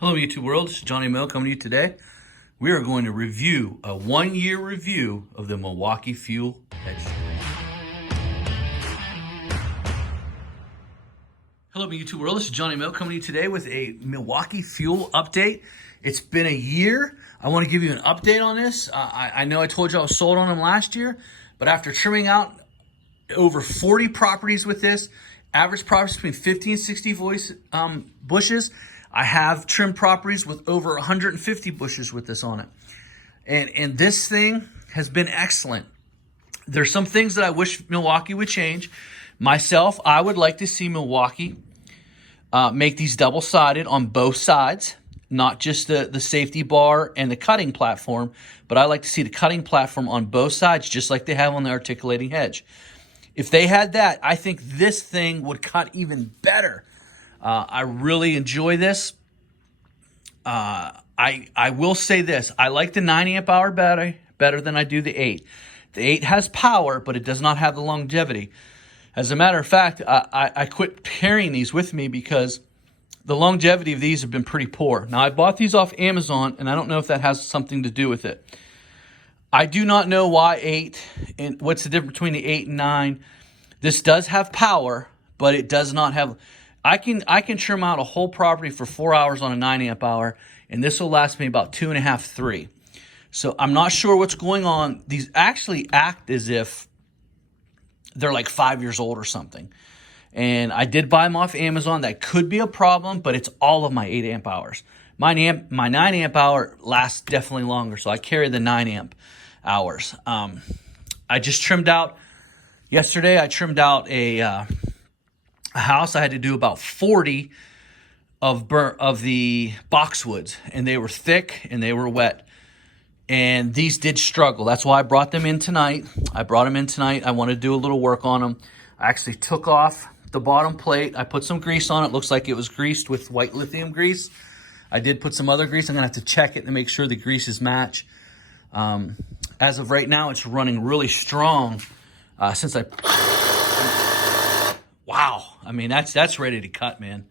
Hello YouTube world, this is Johnny Mill coming to you today. We are going to review a 1-year review of the Milwaukee fuel hedge. Hello YouTube world, this is Johnny Mill coming to you today with a Milwaukee fuel update. It's been a year. I want to give you an update on this. I know I told you I was sold on them last year, but after trimming out over 40 properties with this, average properties between 50 and 60 bushes, I have trimmed properties with over 150 bushes with this on it. And this thing has been excellent. There's some things that I wish Milwaukee would change. Myself, I would like to see Milwaukee make these double-sided on both sides, not just the safety bar and the cutting platform, but I like to see the cutting platform on both sides, just like they have on the articulating hedge. If they had that, I think this thing would cut even better. I really enjoy this. I will say this. I like the 9 amp hour battery better than I do the 8. The 8 has power, but it does not have the longevity. As a matter of fact, I quit carrying these with me because the longevity of these have been pretty poor. Now, I bought these off Amazon, and I don't know if that has something to do with it. I do not know why 8 and what's the difference between the 8 and 9. This does have power, but it does not have... I can trim out a whole property for 4 hours on a 9 amp hour, and this will last me about 2.5, 3. So I'm not sure what's going on. These actually act as if they're like 5 years old or something. And I did buy them off Amazon. That could be a problem, but it's all of my 8 amp hours. My 9 amp hour lasts definitely longer, so I carry the 9 amp hours. I just trimmed out, yesterday I trimmed out a house. I had to do about 40 of the boxwoods, and they were thick and they were wet, and these did struggle. That's why I brought them in tonight. I wanted to do a little work on them. I actually took off the bottom plate. I put some grease on it. Looks like it was greased with white lithium grease. I did put some other grease. I'm gonna have to check it to make sure the greases match. As of right now, it's running really strong. Wow, I mean, that's ready to cut, man.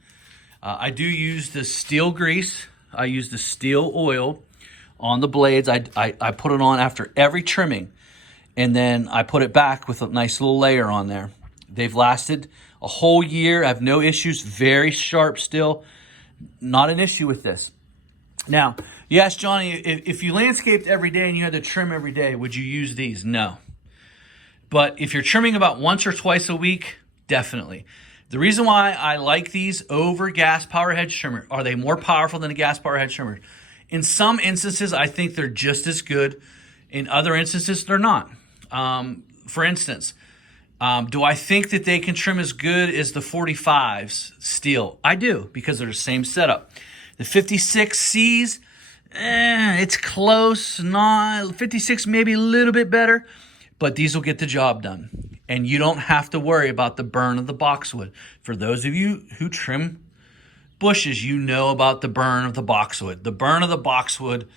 I do use the steel grease. I use the steel oil on the blades. I put it on after every trimming, and then I put it back with a nice little layer on there. They've lasted a whole year. I have no issues. Very sharp still. Not an issue with this. Now, you asked Johnny, if you landscaped every day and you had to trim every day, would you use these? No. But if you're trimming about once or twice a week, definitely. The reason why I like these over gas power hedge trimmer, are they more powerful than a gas power hedge trimmer? In some instances, I think they're just as good. In other instances, they're not. For instance, do I think that they can trim as good as the 45s steel? I do, because they're the same setup. The 56Cs, it's close. Not 56, maybe a little bit better, but these will get the job done. And you don't have to worry about the burn of the boxwood. For those of you who trim bushes, you know about the burn of the boxwood. The burn of the boxwood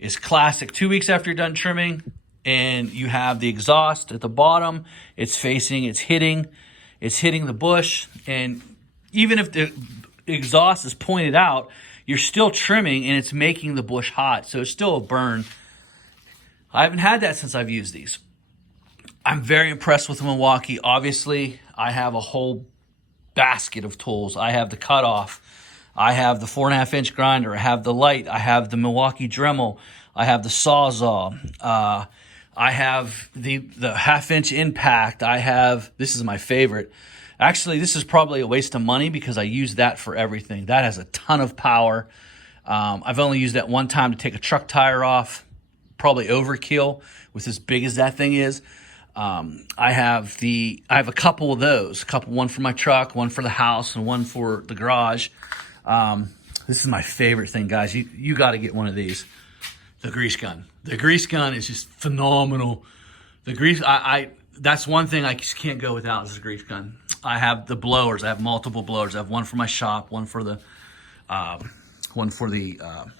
is classic. 2 weeks after you're done trimming, and you have the exhaust at the bottom, it's hitting the bush, and even if the exhaust is pointed out, you're still trimming and it's making the bush hot, so it's still a burn. I haven't had that since I've used these. I'm very impressed with Milwaukee. Obviously, I have a whole basket of tools. I have the cutoff. I have the 4.5-inch grinder. I have the light. I have the Milwaukee Dremel. I have the Sawzall. I have the 1/2-inch impact. This is my favorite. Actually, this is probably a waste of money because I use that for everything. That has a ton of power. I've only used that one time to take a truck tire off. Probably overkill with as big as that thing is. I have a couple of those. One for my truck, one for the house, and one for the garage. This is my favorite thing, guys. You got to get one of these. The grease gun. The grease gun is just phenomenal. The grease, that's one thing I just can't go without is the grease gun. I have the blowers. I have multiple blowers. I have one for my shop, one for the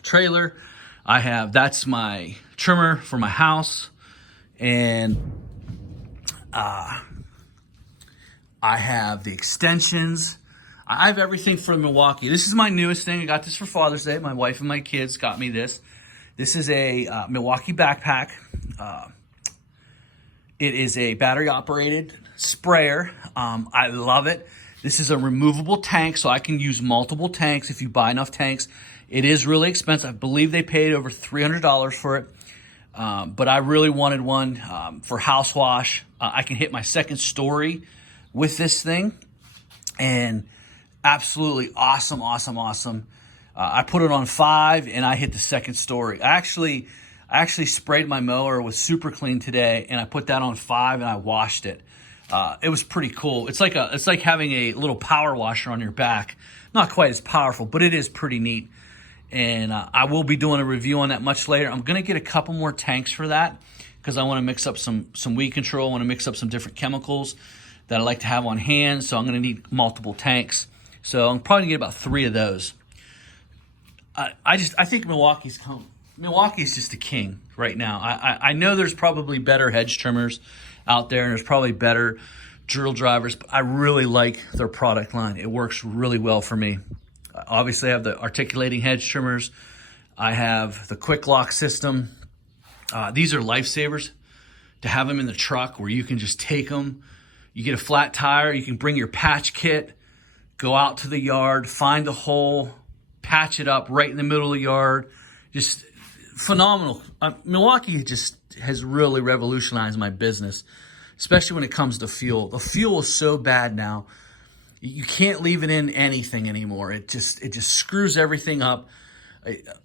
trailer. That's my trimmer for my house, and I have the extensions. I have everything from Milwaukee. This is my newest thing. I got this for Father's Day. My wife and my kids got me this. This is a Milwaukee backpack. It is a battery-operated sprayer. I love it. This is a removable tank, so I can use multiple tanks if you buy enough tanks. It is really expensive. I believe they paid over $300 for it. But I really wanted one for house wash. I can hit my second story with this thing. And absolutely awesome, awesome, awesome. I put it on 5 and I hit the second story. I actually sprayed my mower with Super Clean today, and I put that on 5 and I washed it. It was pretty cool. It's like having a little power washer on your back. Not quite as powerful, but it is pretty neat. And I will be doing a review on that much later. I'm going to get a couple more tanks for that because I want to mix up some weed control. I want to mix up some different chemicals that I like to have on hand. So I'm going to need multiple tanks. So I'm probably going to get about 3 of those. I think Milwaukee's just a king right now. I know there's probably better hedge trimmers out there, and there's probably better drill drivers, but I really like their product line. It works really well for me. Obviously, I have the articulating hedge trimmers. I have the quick lock system. These are lifesavers to have them in the truck where you can just take them. You get a flat tire, you can bring your patch kit, go out to the yard, find the hole, patch it up right in the middle of the yard. Just phenomenal. Milwaukee just has really revolutionized my business, especially when it comes to fuel. The fuel is so bad now. You can't leave it in anything anymore. It just screws everything up.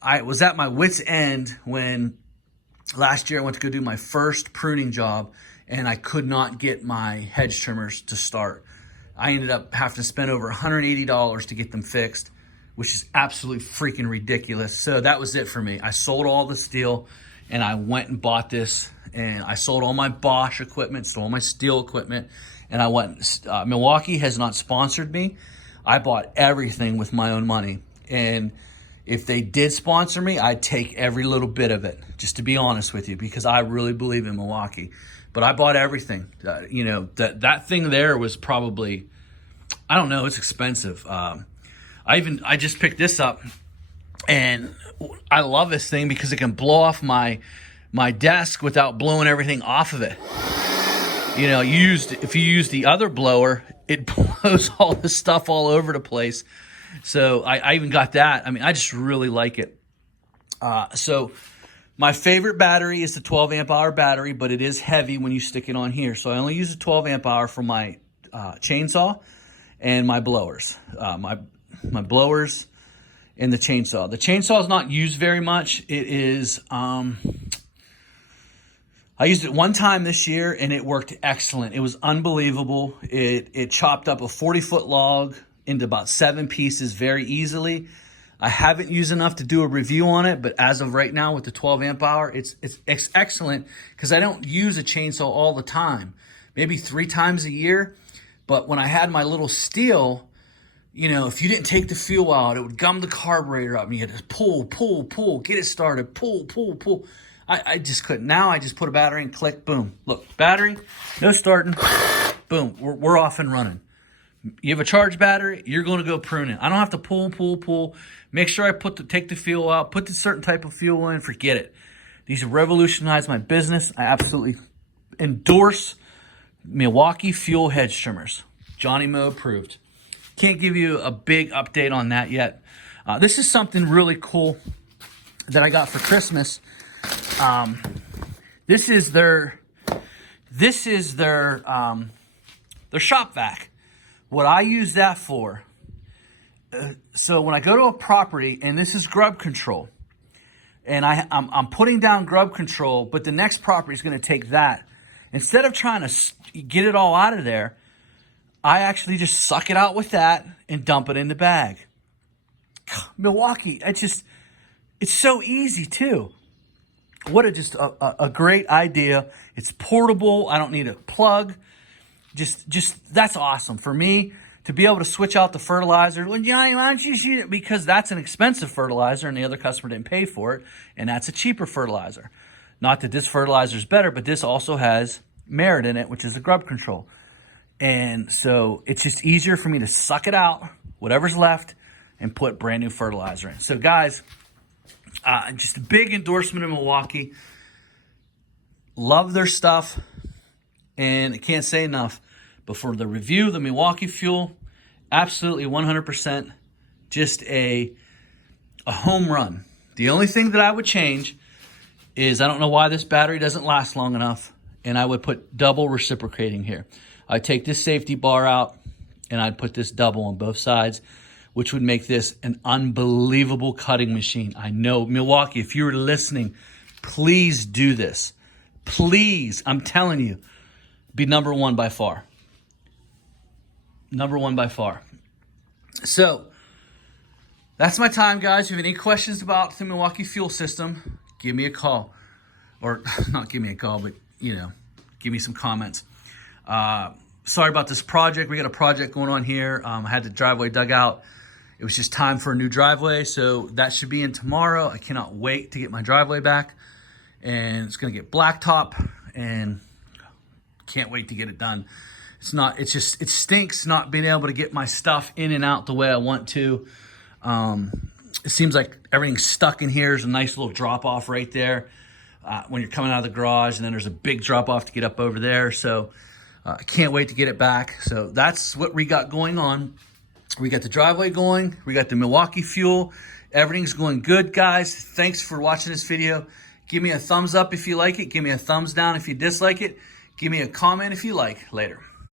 I was at my wit's end when last year I went to go do my first pruning job, and I could not get my hedge trimmers to start. I ended up having to spend over $180 to get them fixed, which is absolutely freaking ridiculous. So that was it for me. I sold all the steel, and I went and bought this, and I sold all my Bosch equipment, sold all my steel equipment, and I went. Milwaukee has not sponsored me. I bought everything with my own money, and if they did sponsor me, I'd take every little bit of it, just to be honest with you, because I really believe in Milwaukee. But I bought everything. That thing there was probably, I don't know, it's expensive. I just picked this up, and I love this thing because it can blow off my desk without blowing everything off of it. If you use the other blower, it blows all the stuff all over the place. So I even got that. I mean, I just really like it. So my favorite battery is the 12 amp hour battery, but it is heavy when you stick it on here. So I only use a 12 amp hour for my chainsaw and my blowers. My blowers and the chainsaw. The chainsaw is not used very much. It is, I used it one time this year and it worked excellent. It was unbelievable. It chopped up a 40-foot log into about 7 pieces very easily. I haven't used enough to do a review on it, but as of right now with the 12 amp hour, it's excellent because I don't use a chainsaw all the time, maybe 3 times a year. But when I had my little steel, if you didn't take the fuel out, it would gum the carburetor up and you had to pull, get it started, pull. I just couldn't. Now I just put a battery in, click, boom. Look, battery, no starting, boom, we're off and running. You have a charged battery, you're going to go pruning. I don't have to pull. Make sure I take the fuel out, put the certain type of fuel in, forget it. These have revolutionized my business. I absolutely endorse Milwaukee fuel hedge trimmers. Johnny Moe approved. Can't give you a big update on that yet. This is something really cool that I got for Christmas. This is their shop vac. What I use that for, so when I go to a property, and this is grub control, and I'm putting down grub control, but the next property is going to take that. Instead of trying to get it all out of there, I actually just suck it out with that and dump it in the bag. Milwaukee, it's so easy too. What a great idea. It's portable. I don't need a plug. Just that's awesome. For me to be able to switch out the fertilizer. Well, Johnny, why don't you shoot it? Because that's an expensive fertilizer and the other customer didn't pay for it. And that's a cheaper fertilizer. Not that this fertilizer is better, but this also has merit in it, which is the grub control. And so it's just easier for me to suck it out whatever's left and put brand new fertilizer in. So guys, just a big endorsement of Milwaukee. Love their stuff, and I can't say enough. But for the review, the Milwaukee fuel, absolutely 100%, just a home run. The only thing that I would change is I don't know why this battery doesn't last long enough, and I would put double reciprocating here. I'd take this safety bar out, and I'd put this double on both sides, which would make this an unbelievable cutting machine. I know, Milwaukee, if you're listening, please do this. Please, I'm telling you, be number one by far. Number one by far. So, that's my time, guys. If you have any questions about the Milwaukee fuel system, give me a call. Or, not give me a call, but, give me some comments. Sorry about this project. We got a project going on here. I had the driveway dug out. It was just time for a new driveway, so that should be in tomorrow. I cannot wait to get my driveway back. And it's going to get blacktop, and can't wait to get it done. It stinks not being able to get my stuff in and out the way I want to. It seems like everything's stuck in here. There's a nice little drop off right there when you're coming out of the garage, and then there's a big drop off to get up over there. So I can't wait to get it back. So that's what we got going on. We got the driveway going. We got the Milwaukee fuel. Everything's going good, guys. Thanks for watching this video. Give me a thumbs up if you like it. Give me a thumbs down if you dislike it. Give me a comment if you like. Later.